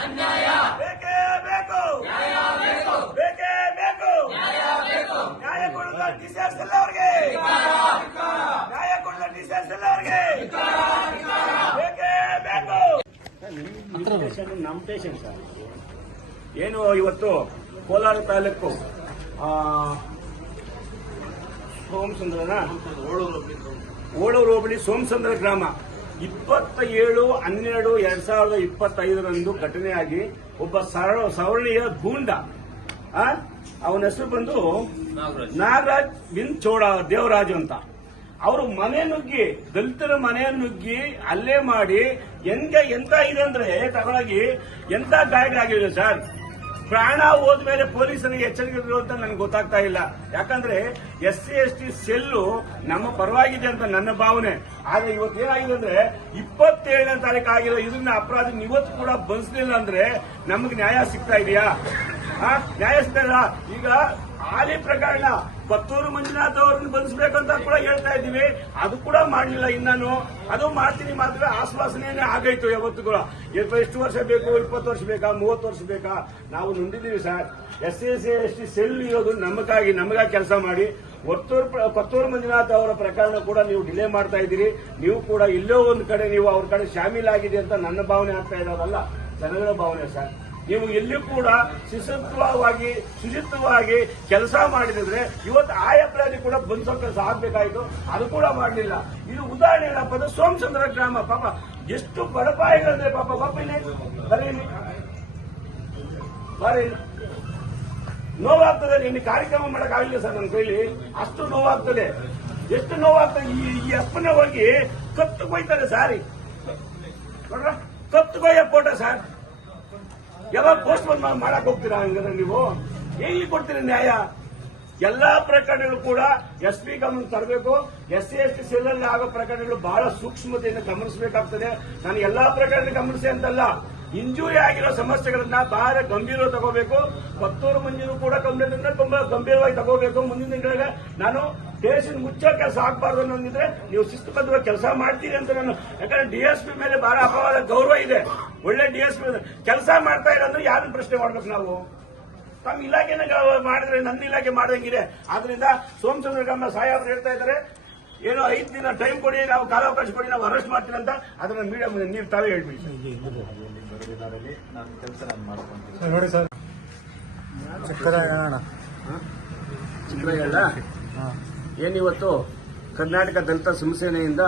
ಅನ್ಯಾಯ ಬೇಕೇ ಬೇಕು ಬೇಕೇ ಬೇಕು ನ್ಯಾಯ ಕೊಡದ ಡಿಸೇರ್ಸಲ್ಲ ಅವ್ರಿಗೆ ನ್ಯಾಯ ಕೊಡದ ಡಿಸೇರ್ಸಲ್ಲ ಅವ್ರಿಗೆ ಬೇಕೇ ಬೇಕು ನಮ್ಮ ಪೇಷಂಟ್ ಸರ್ ಏನು ಇವತ್ತು ಕೋಲಾರ ತಾಲೂಕು ಸೋಮಸಂದ್ರನ ಓಳೂರು ಹೋಬಳಿ ಸೋಮಸಂದ್ರ ಗ್ರಾಮ ಇಪ್ಪತ್ತ ಏಳು ಹನ್ನೆರಡು ಎರಡ್ ಸಾವಿರದ ಇಪ್ಪತ್ತೈದರಂದು ಘಟನೆಯಾಗಿ ಒಬ್ಬ ಸರಳ ಸವರ್ಣೀಯ ಗೂಂಡ ಅವನ ಹೆಸರು ಬಂದು ನಾಗರಾಜ್. ಬಿನ್ ಚೋಡ ದೇವರಾಜು ಅಂತ. ಅವರು ಮನೆ ನುಗ್ಗಿ ದಲಿತರ ಮನೆ ನುಗ್ಗಿ ಅಲ್ಲೇ ಮಾಡಿ ಎಂತ ಎಂತ ಇದೆ ಅಂದ್ರೆ ತಗೊಳಗಿ ಎಂತ ಗಾಯಗಳಾಗಿದೆ ಸರ್? ಪ್ರಾಣ ಹೋದ್ಮೇಲೆ ಪೊಲೀಸರಿಗೆ ಎಚ್ಚರಿಕೆ ಅಂತ ನನಗೆ ಗೊತ್ತಾಗ್ತಾ ಇಲ್ಲ. ಯಾಕಂದ್ರೆ S C, S T cell ನಮ್ಮ ಪರವಾಗಿದೆ ಅಂತ ನನ್ನ ಭಾವನೆ. ಆದ್ರೆ ಇವತ್ತು ಏನಾಗಿದೆ ಅಂದ್ರೆ ಇಪ್ಪತ್ತೇಳನೇ ತಾರೀಕು ಆಗಿರೋ ಇದನ್ನ ಅಪರಾಧ ಇವತ್ತು ಕೂಡ ಬಂದಿಲ್ಲ ಅಂದ್ರೆ ನಮಗೆ ನ್ಯಾಯ ಸಿಗ್ತಾ ಇದೆಯಾ? ನ್ಯಾಯ ಸಿಗ್ತಾ ಇಲ್ಲ ಈಗ ಹಾಲಿ ಪ್ರಕರಣ. ಪತ್ತೂರು ಮಂಜುನಾಥ್ ಅವರನ್ನು ಬಂಧಿಸಬೇಕಂತ ಕೂಡ ಹೇಳ್ತಾ ಇದ್ದೀವಿ. ಅದು ಕೂಡ ಮಾಡಲಿಲ್ಲ ಇನ್ನಾನು ಅದು ಮಾಡ್ತೀನಿ ಮಾತ್ರ ಆಶ್ವಾಸನೆಯೇ ಆಗೈತು ಯಾವತ್ತು ಕೂಡ. ಎಷ್ಟು ವರ್ಷ ಬೇಕು, ಇಪ್ಪತ್ತು ವರ್ಷ ಬೇಕಾ, ಮೂವತ್ತು ವರ್ಷ ಬೇಕಾ? ನಾವು ನೊಂದಿದ್ದೀವಿ sir. S S S T cell ಇರೋದು ನಮಗಾಗಿ ನಮಗಾಗಿ ಕೆಲಸ ಮಾಡಿ. ಒತ್ತೂರು ಪತ್ತೂರು ಮಂಜುನಾಥ್ ಅವರ ಪ್ರಕರಣ ಕೂಡ ನೀವು ಡಿಲೇ ಮಾಡ್ತಾ ಇದ್ದೀರಿ. ನೀವು ಕೂಡ ಇಲ್ಲೋ ಒಂದು ಕಡೆ ನೀವು ಅವ್ರ ಕಡೆ ಶಾಮೀಲಾಗಿದೆ ಅಂತ ನನ್ನ ಭಾವನೆ ಆಗ್ತಾ ಇರೋದಲ್ಲ. ಜನಗಳ ಭಾವನೆ ಸರ್. ನೀವು ಎಲ್ಲಿ ಕೂಡ ಸುಸತ್ವವಾಗಿ ಶುಚಿತ್ವವಾಗಿ ಕೆಲಸ ಮಾಡಿದ್ರೆ ಇವತ್ತು ಆ ಅಪರಾಧಿ ಕೂಡ ಬಂಧಿಸೋ ಕೆಲಸ ಆಗ್ಬೇಕಾಯ್ತು. ಅದು ಕೂಡ ಮಾಡಲಿಲ್ಲ. ಇದು ಉದಾಹರಣೆ ಏನಪ್ಪ ಅಂದ್ರೆ ಸೋಮಚಂದ್ರ ಗ್ರಾಮ, ಪಾಪ ಎಷ್ಟು ಬಡಪಾಯಿಗಳಂದ್ರೆ ಪಾಪ ಪಾಪ ಇಲ್ಲಿ. ಬರೀ. ನೋವಾಗ್ತದೆ ನಿನ್ನೆ ಕಾರ್ಯಕ್ರಮ ಮಾಡೋಕ್ಕಾಗಲಿಲ್ಲ ಸರ್ ನನ್ನ ಕೈಲಿ. ಅಷ್ಟು ನೋವಾಗ್ತದೆ. ಎಷ್ಟು ನೋವಾಗ್ತದೆ? ಈ ಅಪ್ಪನೇ ಹೋಗಿ ಕತ್ತು ಕೊಯ್ತಾರೆ ಸಾರಿ. ಕತ್ತು ಕೊಯ್ಯ ಫೋಟೋ ಸರ್. ಯಾವಾಗ ಪೋಸ್ಟ್ ಮಾಡಕ್ ಹೋಗ್ತೀರಾ ಹಂಗಂದ್ರೆ ನೀವು? ಎಲ್ಲಿ ಕೊಡ್ತೀರಿ ನ್ಯಾಯ? ಎಲ್ಲಾ ಪ್ರಕರಣಗಳು ಕೂಡ ಎಸ್ ಪಿ ಗಮನ ತರಬೇಕು. ಎಸ್ ಸಿ, ಎಸ್ ಟಿ ಸೆಲ್ಲಲ್ಲಿ ಆಗೋ ಪ್ರಕರಣಗಳು ಬಹಳ ಸೂಕ್ಷ್ಮತೆಯನ್ನು ಗಮನಿಸಬೇಕಾಗ್ತದೆ. ನಾನು ಎಲ್ಲಾ ಪ್ರಕರಣ ಗಮನಿಸಿ ಅಂತಲ್ಲ, ಇಂಜೂರಿ ಆಗಿರೋ ಸಮಸ್ಯೆಗಳನ್ನ ಬಹಳ ಗಂಭೀರ ತಗೋಬೇಕು. ಪತ್ತೂರು ಮಂದಿರು ಕೂಡ ಕಂಪ್ಲೇಂಟ್ ಗಂಭೀರವಾಗಿ ತಗೋಬೇಕು. ಮುಂದಿನ ದಿನಗಳಿಗೆ ನಾನು ಸ್ಟೇಷನ್ ಮುಚ್ಚೋ ಕೆಲಸ ಆಗಬಾರ್ದು ಅನ್ನೋದಿದ್ರೆ ನೀವು ಶಿಸ್ತುಬದ್ಧವಾಗಿ ಕೆಲಸ ಮಾಡ್ತೀರಿ ಅಂತ ನಾನು ಯಾಕಂದ್ರೆ ಡಿಎಸ್ಪಿ ಮೇಲೆ ಬಹಳ ಅಪವಾದ ಗೌರವ ಇದೆ. ಒಳ್ಳೆ ಡಿಎಸ್ಪಿ ಕೆಲಸ ಮಾಡ್ತಾ ಇಲ್ಲ ಅಂದ್ರೆ ಯಾರನ್ನ ಪ್ರಶ್ನೆ ಮಾಡ್ಬೇಕು ನಾವು? ತಮ್ಮ ಇಲಾಖೆನ ಮಾಡಿದ್ರೆ ನನ್ನ ಇಲಾಖೆ ಮಾಡ್ದಂಗಿದೆ. ಆದ್ರಿಂದ ಸೋಮಚಂದ್ರ ಗಮ್ಮ ಸಾಹೇಬ್ರು ಹೇಳ್ತಾ ಇದ್ದಾರೆ ಏನೋ ಐದು ದಿನ ಟೈಮ್ ಕೊಡಿ ನಾವು ಕಾಲಾವಕಾಶ ಕೊಡಿ ನಾವು ಅರೆಸ್ಟ್ ಮಾಡ್ತೀವಿ ಅಂತ. ಅದನ್ನ ಮೀಡಿಯಾ ನೀವು ತಾವೇ ಹೇಳ್ಬಿಡಿ ನೋಡಿ ಸರ್. ಹೇಳೋಣ. ಚಿಕ್ಕದಾಗಿ ಹೇಳ ಹಾಂ. ಏನಿವತ್ತು ಕರ್ನಾಟಕ ದಲಿತ ಸಂಸೇನೆಯಿಂದ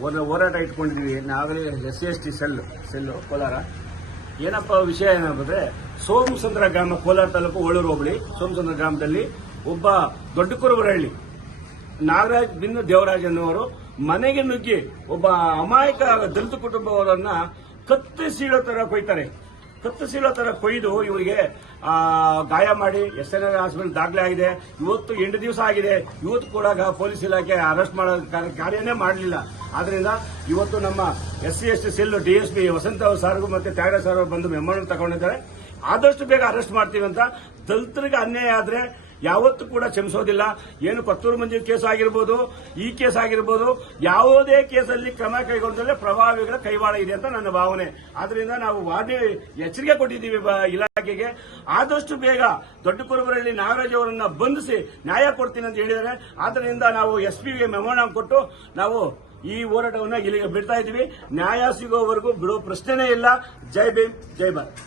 ಒಂದು ಹೋರಾಟ ಇಟ್ಕೊಂಡಿದ್ದೀವಿ. ನಾವೇ S C S T cell cell Kolar. ಏನಪ್ಪ ವಿಷಯ ಏನಂದ್ರೆ, ಸೋಮಸಂದ್ರ ಗ್ರಾಮ ಕೋಲಾರ ತಾಲೂಕು ಓಳೂರು ಹೋಬಳಿ, ಸೋಮಸಂದ್ರ ಗ್ರಾಮದಲ್ಲಿ ಒಬ್ಬ ದೊಡ್ಡ ಕುರುಬರಹಳ್ಳಿ ನಾಗರಾಜ್ ಬಿನ್ ದೇವರಾಜ್ ಅನ್ನುವರು ಮನೆಗೆ ನುಗ್ಗಿ ಒಬ್ಬ ಅಮಾಯಕ ದಲಿತ ಕುಟುಂಬವರನ್ನ ಕತ್ತು ತರ ಕೊಯ್ತಾರೆ. ಸೀಳೋ ತರ ಕೊಯ್ದು ಇವರಿಗೆ ಗಾಯ ಮಾಡಿ ಎಸ್ ಎನ್ ಆರ್ ಹಾಸ್ಪಿಟಲ್ ದಾಖಲೆ ಆಗಿದೆ. ಇವತ್ತು ಎಂಟು ದಿವಸ ಆಗಿದೆ. ಇವತ್ತು ಕೂಡ ಪೊಲೀಸ್ ಇಲಾಖೆ ಅರೆಸ್ಟ್ ಮಾಡೋ ಕಾರ್ಯ- ಕಾರ್ಯನೇ ಮಾಡಲಿಲ್ಲ. ಆದ್ರಿಂದ ಇವತ್ತು ನಮ್ಮ S C, S T cell P, Vasanth ಸಾರ್ಗೂ ಮತ್ತೆ ತ್ಯಾಗರಾಜ್ ಸಾರ್ ಬಂದು ಮೆಮೊರಲ್ ತಗೊಂಡಿದ್ದಾರೆ. ಆದಷ್ಟು ಬೇಗ ಅರೆಸ್ಟ್ ಮಾಡ್ತೀವಿ ಅಂತ ದಲಿತರಿಗೆ ಅನ್ಯಾಯ ಆದ್ರೆ ಯಾವತ್ತೂ ಕೂಡ ಕ್ಷಮಿಸೋದಿಲ್ಲ. ಏನು ಕತ್ತೂರು ಮಂದಿ ಕೇಸ್ ಆಗಿರ್ಬೋದು, ಈ ಕೇಸ್ ಆಗಿರ್ಬೋದು, ಯಾವುದೇ ಕೇಸಲ್ಲಿ ಕ್ರಮ ಕೈಗೊಂಡಲ್ಲೇ ಪ್ರಭಾವಿಗಳ ಕೈವಾಡ ಇದೆ ಅಂತ ನನ್ನ ಭಾವನೆ. ಆದ್ರಿಂದ ನಾವು ವಾರ್ನಿ ಎಚ್ಚರಿಕೆ ಕೊಟ್ಟಿದ್ದೀವಿ ಇಲಾಖೆಗೆ. ಆದಷ್ಟು ಬೇಗ ದೊಡ್ಡ ಕುರುಬರಲ್ಲಿ ನಾಗರಾಜ್ ಅವರನ್ನ ಬಂಧಿಸಿ ನ್ಯಾಯ ಕೊಡ್ತೀನಿ ಅಂತ ಹೇಳಿದರೆ ಆದ್ರಿಂದ ನಾವು ಎಸ್ ಪಿಗೆ ಮೆಮೋನ ಕೊಟ್ಟು ನಾವು ಈ ಹೋರಾಟವನ್ನು ಇಲ್ಲಿಗೆ ಬಿಡ್ತಾ ಇದ್ದೀವಿ. ನ್ಯಾಯ ಸಿಗೋವರೆಗೂ ಬಿಡೋ ಪ್ರಶ್ನೆನೇ ಇಲ್ಲ. ಜೈ ಭೀಮ್, ಜೈ ಭಾರತ್.